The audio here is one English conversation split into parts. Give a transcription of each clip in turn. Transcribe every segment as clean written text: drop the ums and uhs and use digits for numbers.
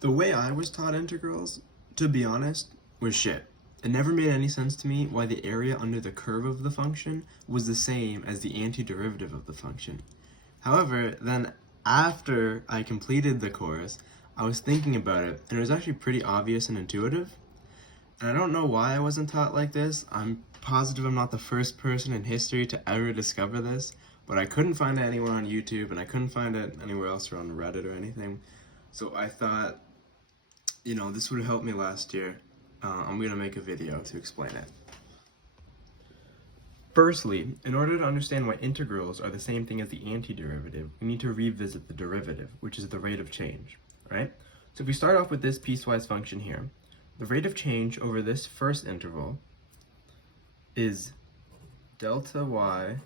The way I was taught integrals, to be honest, was shit. It never made any sense to me why the area under the curve of the function was the same as the antiderivative of the function. However, then after I completed the course, I was thinking about it, and it was actually pretty obvious and intuitive. And I don't know why I wasn't taught like this. I'm positive I'm not the first person in history to ever discover this, but I couldn't find it anywhere on YouTube, and I couldn't find it anywhere else or on Reddit or anything. So I thought, this would help me last year. I'm going to make a video to explain it. Firstly, in order to understand why integrals are the same thing as the antiderivative, we need to revisit the derivative, which is the rate of change, right? So if we start off with this piecewise function here, the rate of change over this first interval is delta y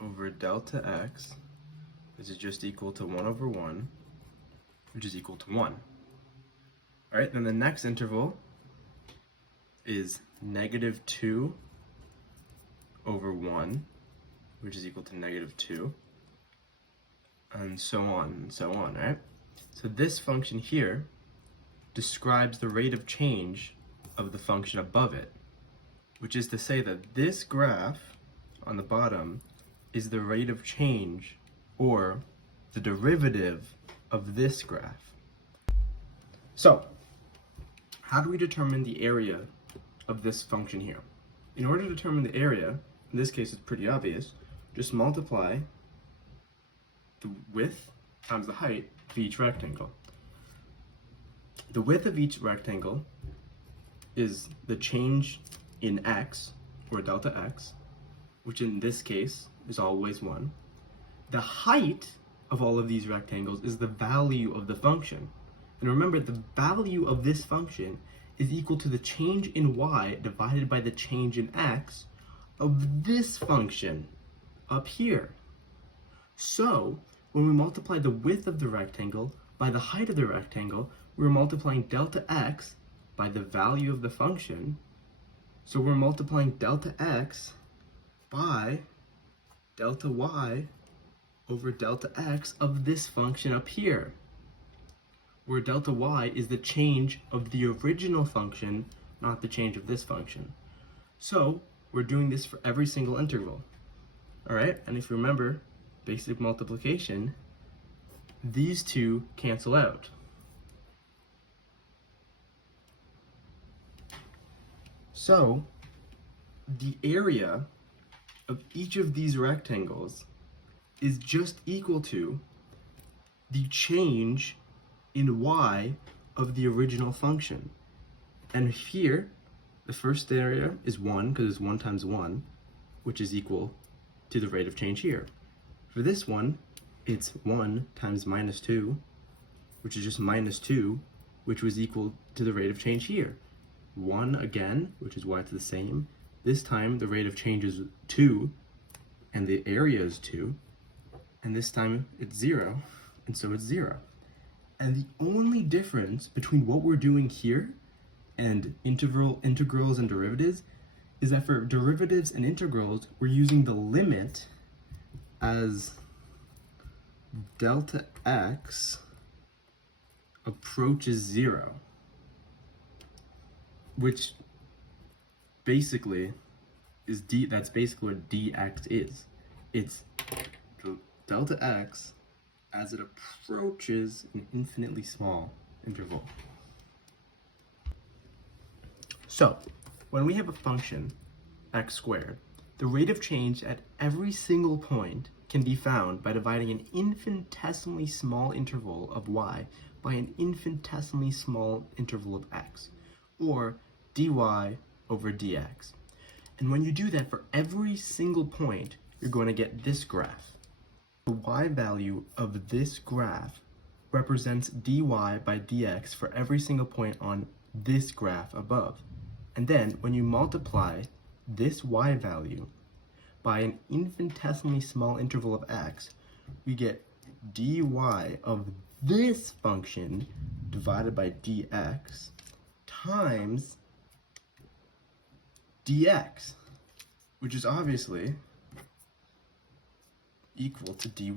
over delta x, which is just equal to 1 over 1, which is equal to 1. All right, then the next interval is negative 2 over 1, which is equal to negative 2, and so on, right? So this function here describes the rate of change of the function above it, which is to say that this graph on the bottom is the rate of change, or the derivative of this graph. So, how do we determine the area of this function here? In order to determine the area, in this case it's pretty obvious, just multiply the width times the height of each rectangle. The width of each rectangle is the change in x, or delta x, which in this case is always 1. The height of all of these rectangles is the value of the function. And remember, the value of this function is equal to the change in y divided by the change in x of this function up here. So, when we multiply the width of the rectangle by the height of the rectangle, we're multiplying delta x by the value of the function. So we're multiplying delta x by delta y over delta x of this function up here, where delta y is the change of the original function, not the change of this function. So we're doing this for every single interval. All right, and if you remember basic multiplication, these two cancel out. So the area of each of these rectangles is just equal to the change in y of the original function. And here, the first area is 1, because it's 1 times 1, which is equal to the rate of change here. For this one, it's 1 times minus 2, which is just minus 2, which was equal to the rate of change here. 1 again, which is why it's the same. This time, the rate of change is 2, and the area is 2. And this time, it's 0, and so it's 0. And the only difference between what we're doing here and integrals and derivatives is that for derivatives and integrals, we're using the limit as delta x approaches 0, which basically is that's basically what dx is. It's delta x as it approaches an infinitely small interval. So, when we have a function, x squared, the rate of change at every single point can be found by dividing an infinitesimally small interval of y by an infinitesimally small interval of x, or dy over dx. And when you do that for every single point, you're going to get this graph. The y value of this graph represents dy by dx for every single point on this graph above. And then when you multiply this y value by an infinitesimally small interval of x, we get dy of this function divided by dx times dx, which is obviously equal to dy,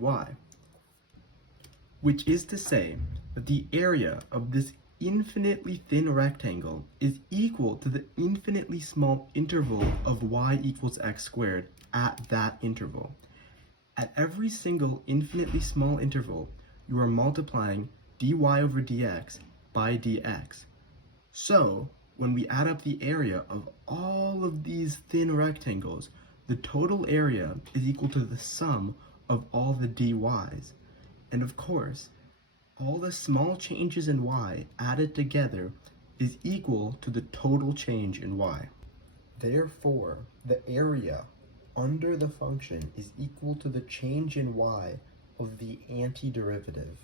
which is to say that the area of this infinitely thin rectangle is equal to the infinitely small interval of y equals x squared at that interval. At every single infinitely small interval, you are multiplying dy over dx by dx. So, when we add up the area of all of these thin rectangles, the total area is equal to the sum of all the dy's. And of course, all the small changes in y added together is equal to the total change in y. Therefore, the area under the function is equal to the change in y of the antiderivative.